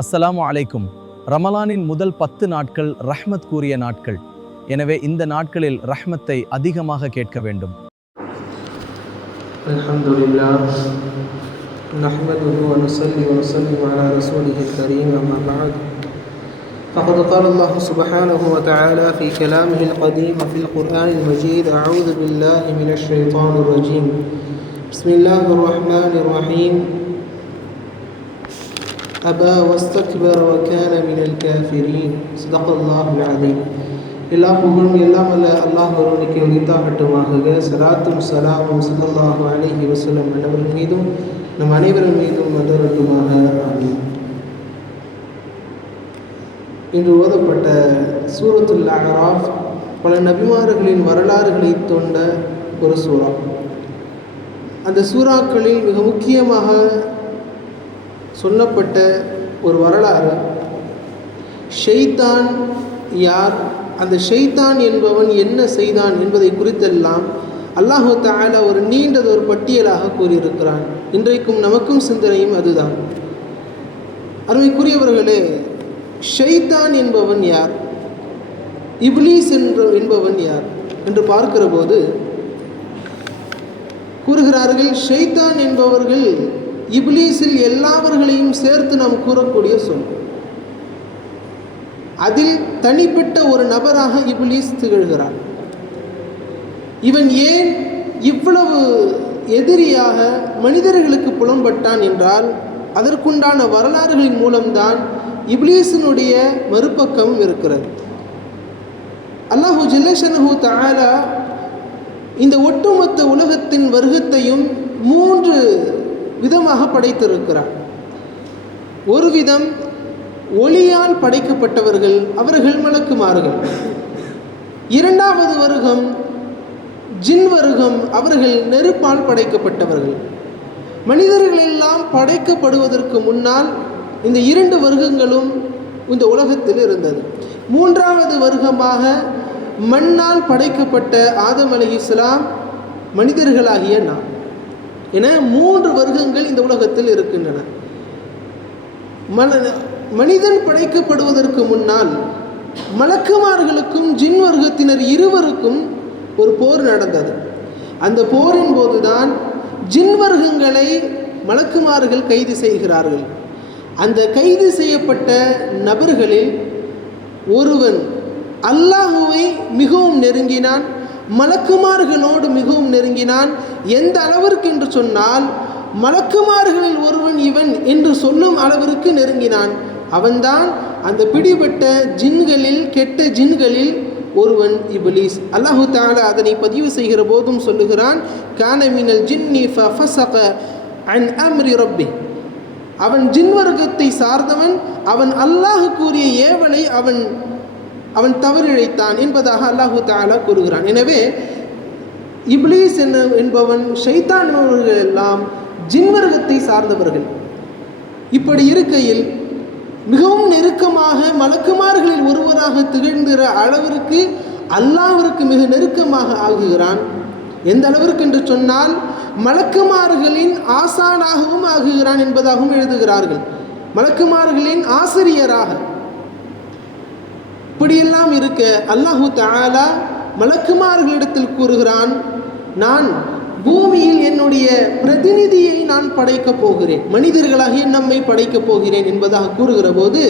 அஸ்ஸலாமு அலைக்கும். ரமலானின் முதல் 10 நாட்கள் ரஹ்மத் கூறிய நாட்கள். எனவே இந்த நாட்களில் ரஹ்மத்தை அதிகமாக கேட்க வேண்டும். அல்ஹம்துலில்லாஹ் நஹ்மதுஹு வ நுஸல்லி வ நுஸல்லிமு அலா ரசூலிஹில் கரீம் அம்மா பஅத். فقد قال الله سبحانه وتعالى في كلامه القديم وفي القرآن المجيد: أعوذ بالله من الشيطان الرجيم. بسم الله الرحمن الرحيم. أبى واستكبر وكان من الكافرين. صدق الله العظيم. எல்லா புகழும் எல்லாம் அல்ல அல்லாஹ் ஒருவனுக்கு உரித்தாகட்டுமாக. சலாத்தும் சலாமும் ஸல்லல்லாஹு அலைஹி வஸல்லம் அன்னவர்கள் மீதும் நம் அனைவரின் மீதும் வந்தரட்டுமாக. ஆமீன். இன்று ஓதப்பட்ட சூரத்துல் அஅராஃப் பல நபிமார்களின் வரலாறுகளை தொண்ட ஒரு சூறா. அந்த சூறாக்களில் மிக முக்கியமாக சொல்லப்பட்ட ஒரு வரலாறு ஷைத்தான் யார், அந்த ஷைத்தான் என்பவன் என்ன செய்தான் என்பதை குறித்தெல்லாம் அல்லாஹு தஆலா ஒரு நீண்டதொரு பட்டியலாக கூறியிருக்கிறான். இன்றைக்கும் நமக்கும் சிந்தனையும் அதுதான். அருமைக்குரியவர்களே, ஷைத்தான் என்பவன் யார், இப்லீஸ் என்பவன் யார் என்று பார்க்கிற போது கூறுகிறார்கள், ஷைத்தான் என்பவர்கள் இப்லீஸில் எல்லாவர்களையும் சேர்த்து நாம் கூறக்கூடிய சொல். அதில் தனிப்பட்ட ஒரு நபராக இப்லீஸ் திகழ்கிறார். இவன் ஏன் இவ்வளவு எதிரியாக மனிதர்களுக்கு புலம்பட்டான் என்றால் அதற்குண்டான வரலாறுகளின் மூலம்தான் இப்லீஸினுடைய மறுபக்கம் இருக்கிறது. அல்லாஹு ஜல்லஷனஹு தஆலா இந்த ஒட்டுமொத்த உலகத்தின் வர்க்கத்தையும் 3 விதமாக படைத்திருக்கிறார். ஒரு விதம் ஒளியால் படைக்கப்பட்டவர்கள், அவர்கள் மலக்குமார்கள். இரண்டாவது வர்க்கம் ஜின் வர்க்கம், அவர்கள் நெருப்பால் படைக்கப்பட்டவர்கள். மனிதர்கள் எல்லாம் படைக்கப்படுவதற்கு முன்னால் இந்த 2 வர்க்கங்களும் இந்த உலகத்தில் இருந்தது. மூன்றாவது வர்க்கமாக மண்ணால் படைக்கப்பட்ட ஆதம் அலைஹிஸ்ஸலாம், மனிதர்களாகிய நாம் என 3 வர்க்கங்கள் இந்த உலகத்தில் இருக்கின்றன. மனிதன் படைக்கப்படுவதற்கு முன்னால் மலக்குமார்களுக்கும் ஜின் வர்க்கத்தினர் இருவருக்கும் ஒரு போர் நடந்தது. அந்த போரின் போதுதான் ஜின் வர்க்கங்களை மலக்குமார்கள் கைது செய்கிறார்கள். அந்த கைது செய்யப்பட்ட நபர்களில் ஒருவன் அல்லாஹுவை மிகவும் நெருங்கினான், மலக்குமார்களோடு மிகவும் நெருங்கினான். எந்த அளவிற்கு என்று சொன்னால் மலக்குமார்களில் ஒருவன் இவன் என்று சொல்லும் அளவிற்கு நெருங்கினான். அவன்தான் அந்த பிடிபட்ட ஜின்களில், கெட்ட ஜின்களில் ஒருவன் இப்லீஸ். அல்லாஹு தஆலா அதனை பதிவு செய்கிற போதும் சொல்லுகிறான், கான மினல் ஜின்னி ஃபஃபஸக அன் அம்ரி ரப்பி. அவன் ஜின் வர்க்கத்தை சார்ந்தவன், அவன் அல்லாஹ் கூறிய ஏவலை அவன் தவறிழைத்தான் என்பதாக அல்லாஹு தஆலா கூறுகிறான். எனவே இப்லீஸ் என்பவன், ஷைத்தான் என்பவர்கள் எல்லாம் ஜின் வர்க்கத்தை சார்ந்தவர்கள். இப்படி இருக்கையில் மிகவும் நெருக்கமாக மலக்குமார்களில் ஒருவராக திகழ்கிற அளவிற்கு அல்லாஹ்விற்கு மிக நெருக்கமாக ஆகுகிறான். எந்த அளவிற்கு என்று சொன்னால் மலக்குமார்களின் ஆசானாகவும் ஆகுகிறான் என்பதாகவும் எழுதுகிறார்கள். மலக்குமார்களின் ஆசிரியராக. இப்படியெல்லாம் இருக்க அல்லாஹு தஆலா மலக்குமார்களிடத்தில் கூறுகிறான், நான் பூமியில் என்னுடைய பிரதிநிதியை நான் படைக்கப் போகிறேன், மனிதர்களாகிய நம்மை படைக்கப் போகிறேன் என்பதாக கூறுகிற போது,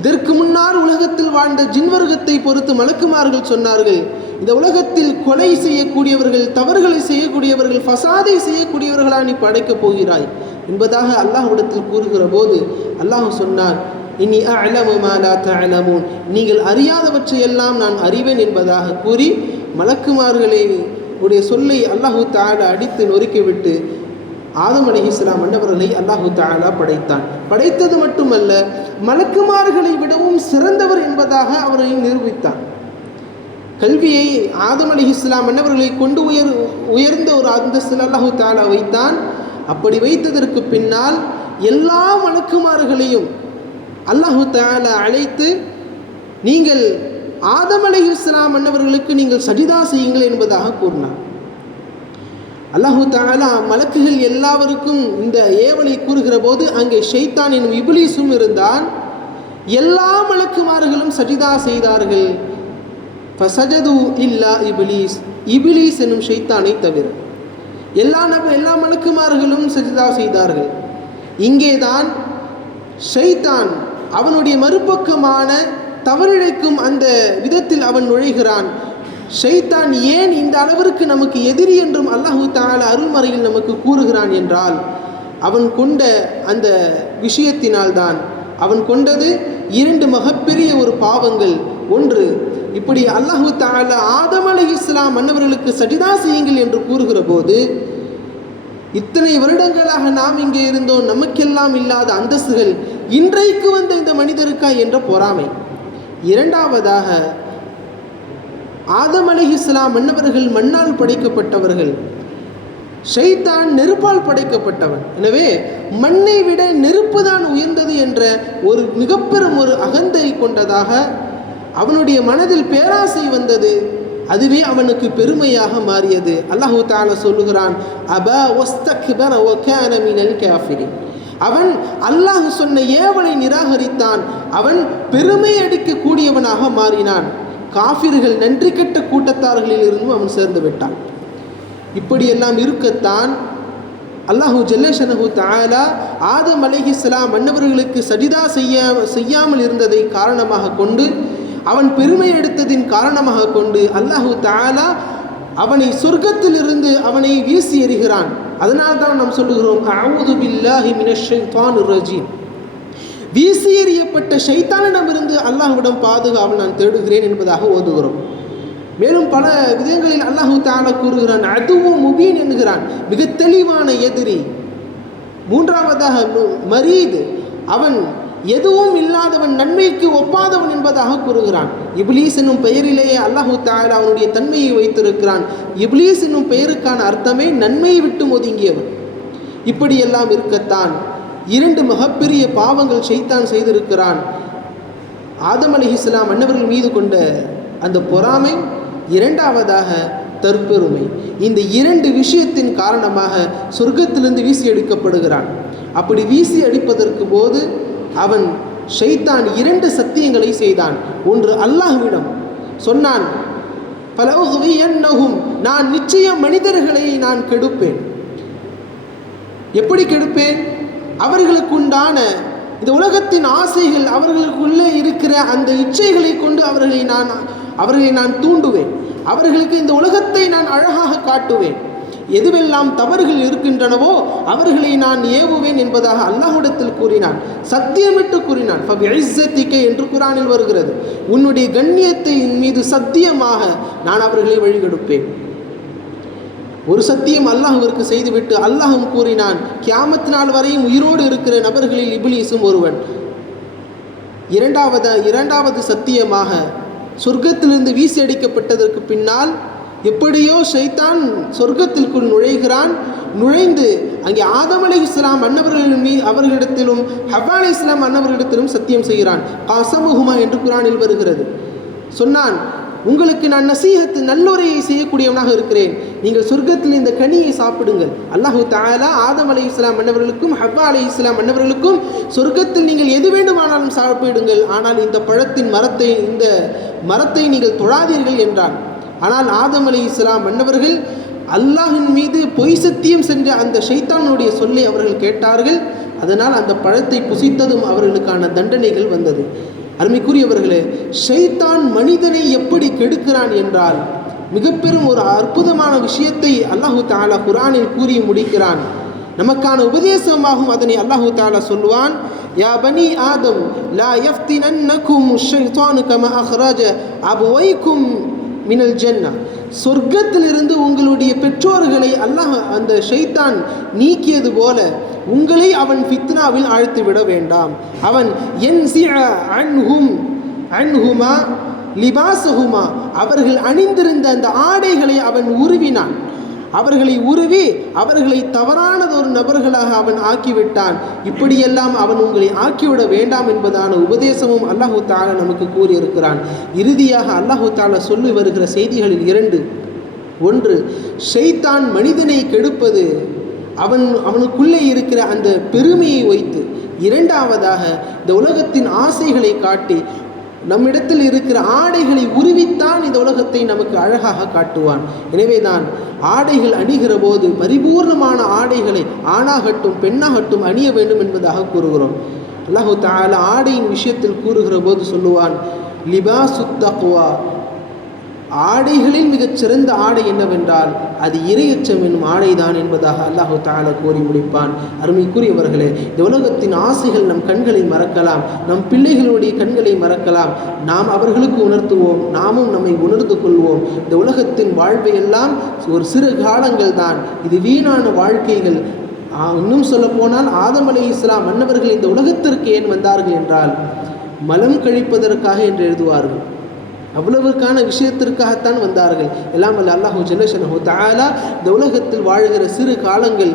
இதற்கு முன்னால் உலகத்தில் வாழ்ந்த ஜின்வர்க்கத்தை பொறுத்து மலக்குமார்கள் சொன்னார்கள், இந்த உலகத்தில் கொலை செய்யக்கூடியவர்கள், தவறுகளை செய்யக்கூடியவர்கள், ஃபசாதை செய்யக்கூடியவர்களா நீ படைக்கப் போகிறாய் என்பதாக அல்லாஹ்விடத்தில் கூறுகிற போது அல்லாஹ் சொன்னான், இன்னி அஅலமு மா லா தஅலமூன், நீங்கள் அறியாதவற்றையெல்லாம் நான் அறிவேன் என்பதாக கூறி மலக்குமார்களே உடைய சொல்லை அல்லாஹு தஆலா அடித்து நொறுக்கிவிட்டு ஆதம் அலைஹிஸ்ஸலாம் அன்னவர்களை அல்லாஹு தஆலா படைத்தான். படைத்தது மட்டுமல்ல, மலக்குமார்களை விடவும் சிறந்தவர் என்பதாக அவரை நிரூபித்தான். கல்வியை ஆதம் அலைஹிஸ்ஸலாம் அன்னவர்களை கொண்டு உயர்ந்த ஒரு அந்தஸ்தில் அல்லாஹு தஆலா வைத்தான். அப்படி வைத்ததற்கு பின்னால் எல்லா மலக்குமார்களையும் அல்லாஹு தஆலா அழைத்து, நீங்கள் ஆதம் அலைஹிஸ்ஸலாம் அன்னவர்களுக்கு நீங்கள் சஜிதா செய்யுங்கள் என்பதாக கூறினார். அல்லாஹு தஆலா மலக்குகள் எல்லாருக்கும் இந்த ஏவலை கூறுகிற போது அங்கே ஷைத்தான் எனும் இப்லீஸும் இருந்தான். எல்லா மலக்குமார்களும் சஜிதா செய்தார்கள். ஃபஸஜது இல்லா இப்லீஸ், இப்லீஸ் எனும் ஷைத்தானை தவிர எல்லா மலக்குமார்களும் சஜிதா செய்தார்கள். இங்கேதான் ஷைத்தான் அவனுடைய மறுபக்கமான தவறிழைக்கும் அந்த விதத்தில் அவன் நுழைகிறான். ஷைத்தான் ஏன் இந்த அளவிற்கு நமக்கு எதிரி என்றும் அல்லாஹு தஆலா அருள்மறையில் நமக்கு கூறுகிறான் என்றால், அவன் கொண்ட அந்த விஷயத்தினால்தான். அவன் கொண்டது 2 மிகப்பெரிய ஒரு பாவங்கள். ஒன்று, இப்படி அல்லாஹு தஆலா ஆதம் அலைஹிஸ்ஸலாம் மன்னவர்களுக்கு சஜிதா செய்யுங்கள் என்று கூறுகிற போது, இத்தனை வருடங்களாக நாம் இங்கே இருந்தோம், நமக்கெல்லாம் இல்லாத அந்தஸ்துகள் இன்றைக்கு வந்த இந்த மனிதருக்கா என்ற பொறாமை. இரண்டாவதாக, ஆதம் அலைஹிஸ்ஸலாம் மன்னவர்கள் மண்ணால் படைக்கப்பட்டவர்கள், ஷைத்தான் நெருப்பால் படைக்கப்பட்டவன். எனவே மண்ணை விட நெருப்பு தான் உயர்ந்தது என்ற ஒரு மிகப்பெரும் ஒரு அகந்தை கொண்டதாக அவனுடைய மனதில் பேராசை வந்தது. அதுவே அவனுக்கு பெருமையாக மாறியது. அல்லாஹு தஆலா சொல்லுகிறான், அபா வஸ்தக்பர வ கான மினல் காஃபிரின். அவன் அல்லாஹ் சொன்ன ஏவலை நிராகரித்தான். அவன் பெருமை அடிக்கக்கூடியவனாக மாறினான். காஃபிர்கள், நன்றி கெட்ட கூட்டத்தார்களில் இருந்தும் அவன் சேர்ந்து விட்டான். இப்படியெல்லாம் இருக்கத்தான் அல்லாஹு ஜல்லஷனஹு தஆலா ஆதம் அலைஹிஸ்ஸலாம் மன்னவர்களுக்கு சஜிதா செய்யாமல் இருந்ததை காரணமாக கொண்டு, அவன் பெருமை எடுத்ததின் காரணமாக கொண்டு அல்லாஹு தஆலா அவனை சொர்க்கத்திலிருந்து அவனை வீசி எறிகிறான். அதனால்தான் நாம் சொல்லுகிறோம், அஊது பில்லாஹி மினஷ் ஷைத்தானிர் ரஜீம். வீசி எறியப்பட்ட ஷைத்தானிடமிருந்து அல்லாஹ்விடம் பாதுகாவல் நான் தேடுகிறேன் என்பதாக ஓதுகிறோம். மேலும் பல விதங்களில் அல்லாஹு தஆலா கூறுகிறான், அதுவும் முபீன் என்கிறான், மிக தெளிவான எதிரி. மூன்றாவதாக மரீத், அவன் எதுவும் இல்லாதவன், நன்மைக்கு ஒப்பாதவன் என்பதாக கூறுகிறான். இப்லீஸ் என்னும் பெயரிலேயே அல்லாஹு தஆலா அவனுடைய தன்மையை வைத்திருக்கிறான். இப்லீஸ் என்னும் பெயருக்கான அர்த்தமே நன்மையை விட்டு ஒதுங்கியவன். இப்படியெல்லாம் இருக்கத்தான் 2 மிகப்பெரிய பாவங்கள் ஷைத்தான் செய்திருக்கிறான். ஆதம் அலைஹிஸ்ஸலாம் மன்னவர்கள் மீது கொண்ட அந்த பொறாமை, இரண்டாவதாக தற்பெருமை. இந்த 2 விஷயத்தின் காரணமாக சொர்க்கத்திலிருந்து வீசி அடிக்கப்படுகிறான். அப்படி வீசி அடிப்பதற்கு போது அவன் ஷைத்தான் 2 சத்தியங்களை செய்தான். ஒன்று, அல்லாஹ்விடம் சொன்னான், ஃபலஉக்வியன்னஹும், நான் நிச்சயம் மனிதர்களை நான் கெடுப்பேன். எப்படி கெடுப்பேன்? அவர்களுக்குண்டான இந்த உலகத்தின் ஆசைகள், அவர்களுக்குள்ளே இருக்கிற அந்த இச்சைகளை கொண்டு அவர்களை நான் தூண்டுவேன். அவர்களுக்கு இந்த உலகத்தை நான் அழகாக காட்டுவேன். எதுவெல்லாம் தவறுகள் இருக்கின்றனவோ அவர்களை நான் ஏவுவேன் என்பதாக அல்லாஹ்விடத்தில் கூறினான். சத்தியமிட்டு கூறினான். ஃபபிஇஸ்ஸத்திக என்று குர்ஆனில் வருகிறது, உன்னுடைய கண்ணியத்தின் மீது சத்தியமாக நான் அவர்களை வழிகெடுப்பேன். ஒரு சத்தியம் அல்லாஹ்விற்கு செய்துவிட்டு அல்லாஹும் கூறினான், கியாமத் நாள் வரையும் உயிரோடு இருக்கிற நபர்களில் இப்லீஸும் ஒருவன். இரண்டாவது சத்தியமாக, சொர்க்கத்திலிருந்து வீசி அடிக்கப்பட்டதற்கு பின்னால் எப்படியோ ஷைத்தான் சொர்க்கத்திற்குள் நுழைகிறான். நுழைந்து அங்கே ஆதம் அலைஹிஸ்ஸலாம் அவர்களிடத்திலும் ஹவ்வா அலைஹிஸ்ஸலாம் அன்னவர்களிடத்திலும் சத்தியம் செய்கிறான். கஸமுஹுமா என்று குர்ஆனில் வருகிறது. சொன்னான், உங்களுக்கு நான் நசீஹத்து, நல்லுரையை செய்யக்கூடியவனாக இருக்கிறேன். நீங்கள் சொர்க்கத்தில் இந்த கனியை சாப்பிடுங்கள். அல்லாஹு தஆலா ஆதம் அலைஹிஸ்ஸலாம் அன்னவர்களுக்கும் ஹவ்வா அலைஹிஸ்ஸலாம் அன்னவர்களுக்கும் சொர்க்கத்தில் நீங்கள் எது வேண்டுமானாலும் சாப்பிடுங்கள், ஆனால் இந்த மரத்தை நீங்கள் தொழாதீர்கள் என்றான். ஆனால் ஆதம் அலைஹிஸ்ஸலாம் அன்னவர்கள் அல்லாஹின் மீது பொய் சத்தியம் சென்ற அந்த ஷைத்தானுடைய சொல்லை அவர்கள் கேட்டார்கள். அதனால் அந்த பழத்தை புசித்ததும் அவர்களுக்கான தண்டனைகள் வந்தது. அருமைக்குரியவர்களே, ஷைத்தான் மனிதனை எப்படி கெடுக்கிறான் என்றால், மிக பெரும் ஒரு அற்புதமான விஷயத்தை அல்லாஹு தஆலா குர்ஆனில் கூறி முடிக்கிறான். நமக்கான உபதேசமாகும் அதனை அல்லாஹு தஆலா சொல்லுவான், யா பனி ஆதம் லா யஃப்தினன்னகும் ஷைத்தானு கமா அஹ்ரஜ அபவைக்கும் மினல் ஜன்னா. சொர்க்கத்திலிருந்து உங்களுடைய பெற்றோர்களை அல்லாஹ் அந்த ஷைத்தான் நீக்கியது போல உங்களை அவன் ஃபித்னாவில் ஆழ்த்தி விட வேண்டாம். அவன் அன்ஹுமா லிபாஸஹுமா, அவர்கள் அணிந்திருந்த அந்த ஆடைகளை அவன் உருவினான். அவர்களை தவறானதொரு நபர்களாக அவன் ஆக்கிவிட்டான். இப்படியெல்லாம் அவன் உங்களை ஆக்கிவிட வேண்டாம் என்பதான உபதேசமும் அல்லாஹு தஆலா நமக்கு கூறியிருக்கிறான். இறுதியாக அல்லாஹு தஆலா சொல்லி வருகிற செய்திகளில் 2, ஒன்று, ஷைத்தான் மனிதனை கெடுப்பது அவனுக்குள்ளே இருக்கிற அந்த பெருமையை வைத்து. இரண்டாவதாக, இந்த உலகத்தின் ஆசைகளை காட்டி நம்மிடத்தில் இருக்கிற ஆடைகளை உருவித்தான் இந்த உலகத்தை நமக்கு அழகாக காட்டுவான். எனவே தான் ஆடைகள் அணிகிற போது பரிபூர்ணமான ஆடைகளை ஆணாகட்டும் பெண்ணாகட்டும் அணிய வேண்டும் என்பதாக கூறுகிறோம். அல்லாஹு தஆலா ஆடையின் விஷயத்தில் கூறுகிற போது சொல்லுவான், லிபாசுத் தக்வா, ஆடைகளில் மிகச் சிறந்த ஆடை என்னவென்றால் அது இறையச்சம் என்னும் ஆடைதான் என்பதாக அல்லாஹு தஆலா கூறி முடிப்பான். அருமைக்குரியவர்களே, இந்த உலகத்தின் ஆசைகள் நம் கண்களை மறக்கலாம், நம் பிள்ளைகளுடைய கண்களை மறக்கலாம். நாம் அவர்களுக்கு உணர்த்துவோம், நாமும் நம்மை உணர்ந்து கொள்வோம். இந்த உலகத்தின் வாழ்வையெல்லாம் ஒரு சிறு காலங்கள் தான், இது வீணான வாழ்க்கைகள். இன்னும் சொல்ல போனால் ஆதம் அலைஹிஸ்ஸலாம் மன்னவர்கள் இந்த உலகத்திற்கு ஏன் வந்தார்கள் என்றால் மலம் கழிப்பதற்காக என்று எழுதுவார்கள். அவ்வளவுக்கான விஷயத்திற்காகத்தான் வந்தார்கள். எல்லாம் அல்ல அல்லாஹு ஜல்லஷனஹு தஆலா இந்த உலகத்தில் வாழ்கிற சிறு காலங்கள்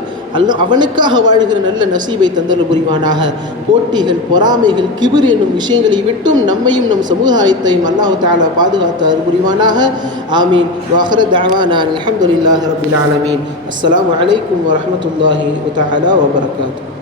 அவனுக்காக வாழ்கிற நல்ல நசீபை தந்தல் புரிவானாக. போட்டிகள், பொறாமைகள், கிபிர் என்னும் விஷயங்களை விட்டும் நம்மையும் நம் சமுதாயத்தையும் அல்லாஹு தஆலா பாதுகாத்தார் புரிவானாக. ஆமீன். வஆகிரு தஅவானா அல்ஹம்துலில்லாஹி ரப்பில் ஆலமீன். அஸ்ஸலாமு அலைக்கும் வரஹ்மத்துல்லாஹி வ தஆலா வ பரகாத்துஹு.